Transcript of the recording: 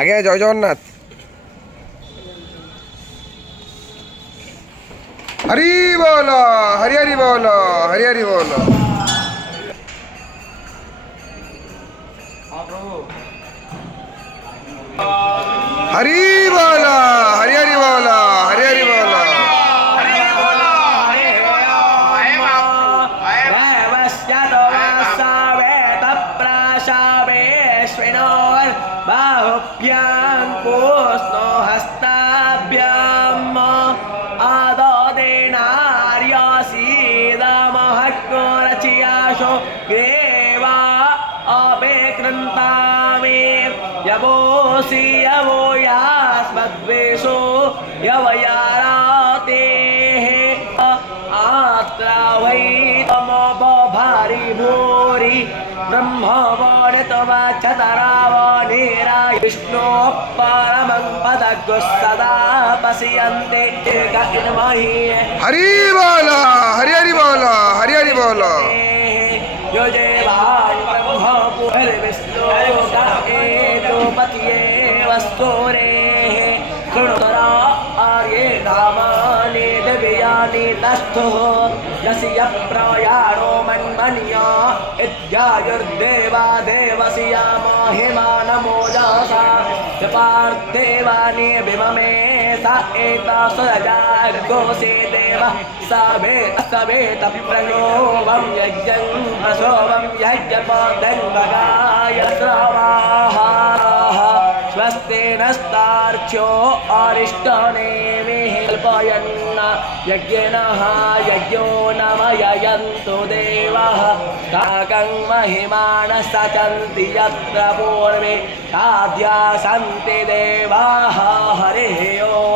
আগে জয় জগন্নাথ। হরি বল, হরি হরি বল, হরি হরি বল। হরি বল, হরি হরি বল, হরি হরি বল। बाहुभ्यां पुष्णो हस्ताभ्याम् आददेनार्यसीदमहग्नोरचियाशो ग्रेवा अपेकृन्तामे यवोऽसि यवो यास्मद्वेषो यवयारातेः आत्रावै तमोपभारि भूरि ब्रह्मवर्णतमच्छतरावणेरा विष्णो परमं पदगुः सदा पश्यन्ते एकमहि हरि बोल, हरि हरि बोल, हरि हरि बोल। यो जयवान् ब्रह्मपुरविष्णो एतोपतिये वस्तुरेः कृणुतरा आर्ये नामानि दिव्यानि तस्थुः यस्य प्रयाणो मन्मन्या इत्यायुर्देवा देवस्य महिमानमोजसा पार्थिवानि विममे स एतसुरजागोषे देव सवेत प्रणोमं यज्ञं प्रसोमं यज्ञपदं भगाय श्रवाः स्वस्ति नस्तार्क्ष्यो अरिष्टनेमिः कल्पयन् यज्ञेनः यज्ञो नमयन्तु देवः काकं महिमानः सचन्ति यत्र पूर्वे साध्या सन्ति देवाः हरिः ओम्।